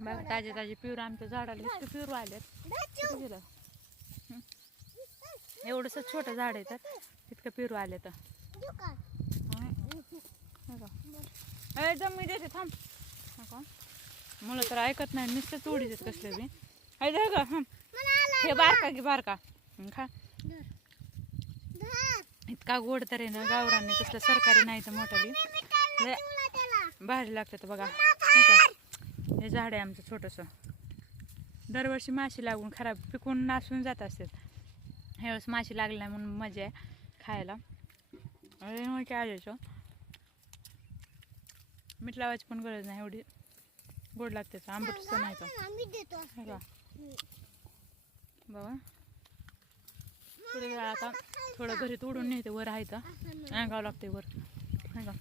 बघा ताजे ताजे पिवरं आमच्या झाडाला इतके पिवरं आलेत. कुठं गेलं? एवढंसं छोटं झाड आहे तर इतकं पिरू आले तर मी देते थांब नका मुलं तर ऐकत नाही नुसतंच उडी देत कसले बी का हे बारका की बारका खा इतका गोड तर आहे ना गावरांनी तसलं सरकारी नाही तर मोठाली भारी लागतं बघा हे झाड आहे आमचं छोटंसं. दरवर्षी माशी लागून खराब पिकून नासून जात असतात. ह्यावेळेस माशी लागली नाही म्हणून मजा आहे खायला. मग आल्याचं मीठ लावायची पण गरज नाही एवढी गोड लागते आंबटचं नाही तर का बाबा पुढे आता थोडं घरी तोडून नेते वर आहे तर अंगावं लागते वर नाही का